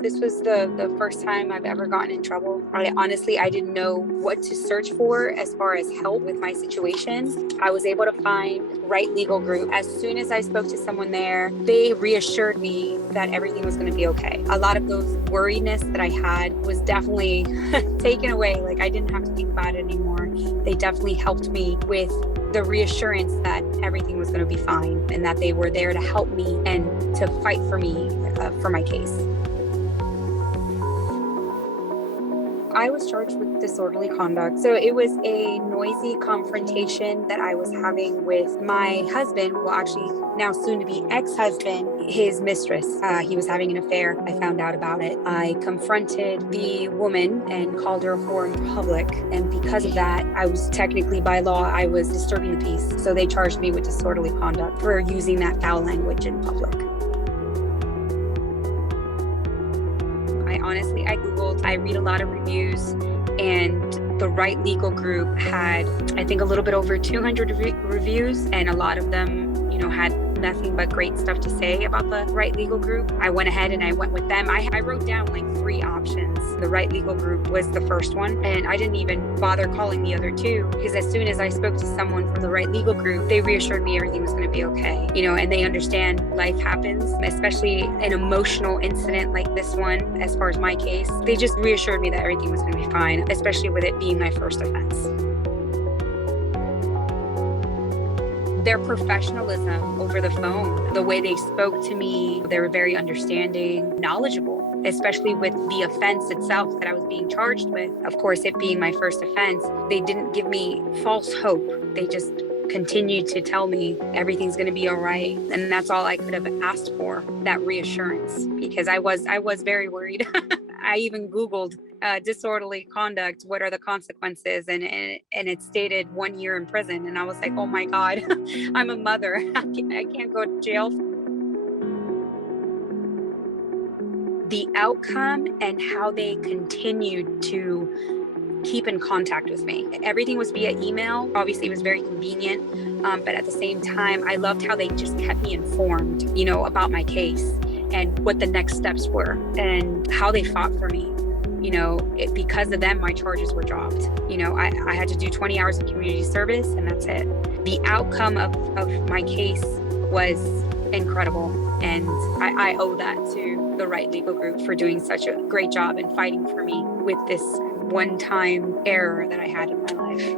This was the first time I've ever gotten in trouble. I didn't know what to search for as far as help with my situation. I was able to find Wright Legal Group. As soon as I spoke to someone there, they reassured me that everything was going to be okay. A lot of those worriedness that I had was definitely taken away. Like, I didn't have to think about it anymore. They definitely helped me with the reassurance that everything was going to be fine and that they were there to help me and to fight for me for my case. I was charged with disorderly conduct. So it was a noisy confrontation that I was having with my husband, well, actually now soon to be ex-husband, his mistress. He was having an affair. I found out about it. I confronted the woman and called her a whore in public. And because of that, I was technically, by law, I was disturbing the peace. So they charged me with disorderly conduct for using that foul language in public. Honestly, I Googled, I read a lot of reviews, and the Wright Legal Group had, I think, a little bit over 200 reviews, and a lot of them, had nothing but great stuff to say about the Wright Legal Group. I went ahead and I went with them. I wrote down like 3 options. The Wright Legal Group was the first one, and I didn't even bother calling the other 2 because as soon as I spoke to someone from the Wright Legal Group, they reassured me everything was going to be okay. And they understand life happens, especially an emotional incident like this one, as far as my case. They just reassured me that everything was going to be fine, especially with it being my first offense. Their professionalism over the phone, the way they spoke to me, they were very understanding, knowledgeable, especially with the offense itself that I was being charged with. Of course, it being my first offense, they didn't give me false hope. They just continued to tell me everything's going to be all right. And that's all I could have asked for, that reassurance, because I was very worried. I even Googled disorderly conduct, what are the consequences? And it stated 1 year in prison. And I was like, oh my God, I'm a mother. I can't go to jail. The outcome and how they continued to keep in contact with me. Everything was via email. Obviously, it was very convenient. But at the same time, I loved how they just kept me informed, about my case and what the next steps were and how they fought for me. Because of them, my charges were dropped. I had to do 20 hours of community service and that's it. The outcome of my case was incredible. And I owe that to the Wright Legal Group for doing such a great job and fighting for me with this one-time error that I had in my life.